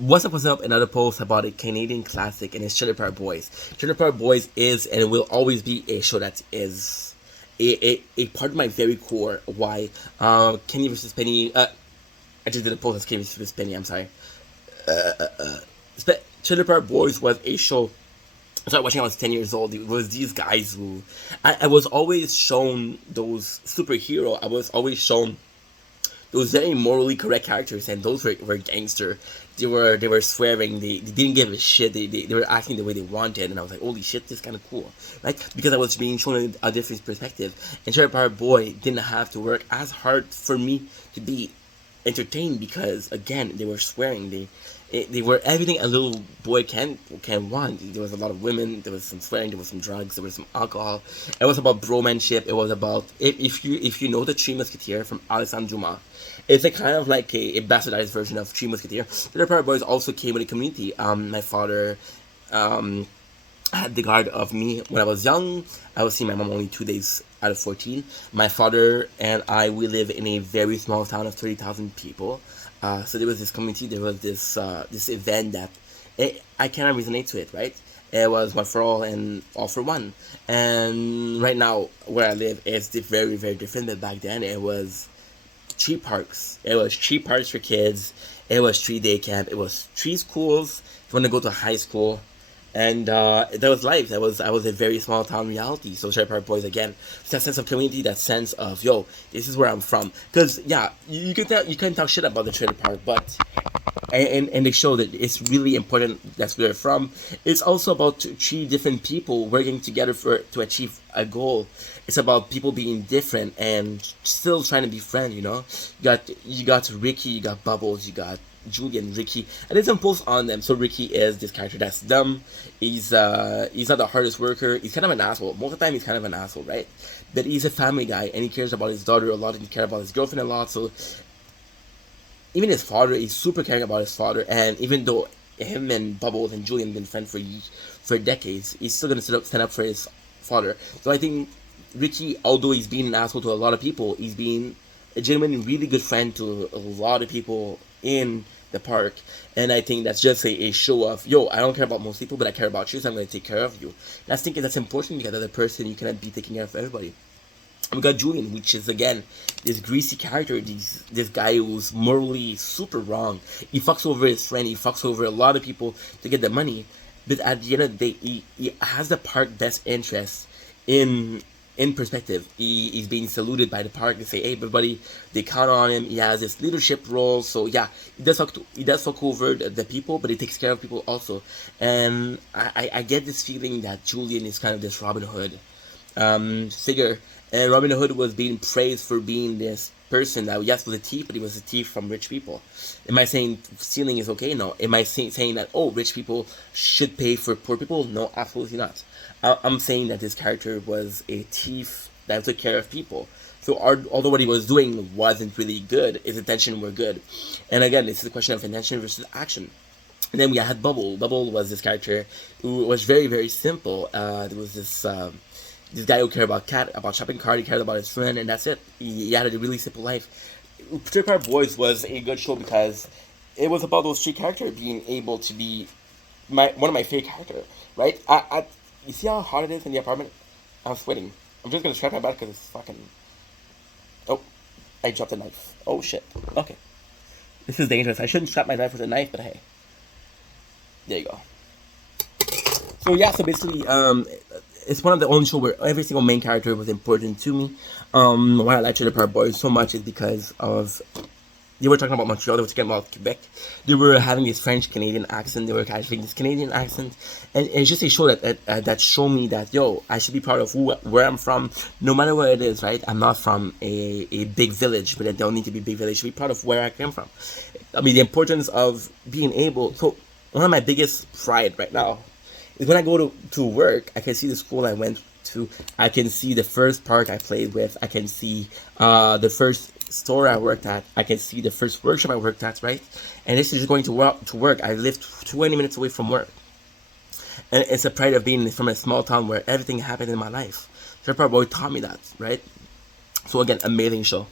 Once I posted up another post about a Canadian classic, and it's Trailer Park Boys. Trailer Park Boys is and will always be a show that is a part of my very core. Why? Kenny versus Penny. I just did a post as Kenny versus Penny. I'm sorry. Trailer Park Boys was a show I started watching when I was 10 years old. It was these guys who I was always shown those superhero. I was always shown those very morally correct characters, and those were gangster. They were swearing. They didn't give a shit. They were acting the way they wanted, and I was like, holy shit, this is kind of cool, right? Because I was being shown a different perspective. And Trailer Park Boy didn't have to work as hard for me to be entertained, because again, they were swearing. They were everything a little boy can want. There was a lot of women. There was some swearing. There was some drugs. There was some alcohol. It was about bromanship. It was about if you know the Three Musketeers from Alexandre Dumas, it's a kind of like a bastardized version of Three Musketeers. The Park Boys also came with a community. My father had the guard of me when I was young. I was seeing my mom only 2 days out of 14. My father and we live in a very small town of 30,000 people. So there was this community, there was this event that I kind of resonate to it, right? It was one for all and all for one. And right now, where I live, it's very, very different. But back then, it was 3 parks. It was 3 parks for kids. It was 3 day camp. It was 3 schools. If you want to go to high school, and that was life. I was a very small town reality. So Trailer Park Boys again, that sense of community, that sense of yo, this is where I'm from. Because yeah, you can talk shit about the trailer park, but and they show that it's really important. That's where they're from. It's also about 3 different people working together to achieve a goal. It's about people being different and still trying to be friends. You got Ricky, you got Bubbles, you got Julian, Ricky, and there's some posts on them. So Ricky is this character that's dumb. He's not the hardest worker. He's kind of an asshole. Most of the time, he's kind of an asshole, right? But he's a family guy, and he cares about his daughter a lot, and he cares about his girlfriend a lot. So even his father, he's super caring about his father. And even though him and Bubbles and Julian have been friends for decades, he's still gonna stand up for his father. So I think Ricky, although he's being an asshole to a lot of people, he's being a genuine, really good friend to a lot of people in the park. And I think that's just a show of yo, I don't care about most people, but I care about you, so I'm going to take care of you. And I think that's important, because as a person, you cannot be taking care of everybody. We got Julian, which is again this greasy character, this guy who's morally super wrong. He fucks over his friend, he fucks over a lot of people to get the money, but at the end of the day, he has the park best interest in perspective. He's being saluted by the park. They say, hey, everybody, they count on him. He has this leadership role. So yeah, he does fuck over the people, but he takes care of people also. And I get this feeling that Julian is kind of this Robin Hood figure. And Robin Hood was being praised for being this person that, yes, was a thief, but he was a thief from rich people. Am I saying stealing is okay? No. Am I saying that, oh, rich people should pay for poor people? No, absolutely not. I'm saying that this character was a thief that took care of people. So although what he was doing wasn't really good, his intention were good. And again, this is a question of intention versus action. And then we had Bubble. Bubble was this character who was very, very simple. There was this guy who cared about shopping cart, he cared about his friend, and that's it. He had a really simple life. Trailer Park Boys was a good show because it was about those 3 characters being able to be one of my favorite characters, right? You see how hot it is in the apartment? I'm sweating. I'm just gonna strap my back because it's fucking. Oh, I dropped a knife. Oh shit. Okay. This is dangerous. I shouldn't strap my knife with a knife, but hey. There you go. So yeah, so basically, it's one of the only show where every single main character was important to me. Why I like Trailer Park Boys so much is because of they were talking about Montreal, they were talking about Quebec, they were having this French Canadian accent, they were catching this Canadian accent, and it's just a show that showed me that yo, I should be proud of where I'm from, no matter where it is, right? I'm not from a big village, but I don't need to be a big village. I should be proud of where I came from. I mean, the importance of being able. So one of my biggest pride right now is when I go to work, I can see the school I went to, I can see the first park I played with, I can see the first store I worked at, I can see the first workshop I worked at, right? And this is just going to work. I live 20 minutes away from work. And it's a pride of being from a small town where everything happened in my life. Trailer Park Boy taught me that, right? So again, amazing show.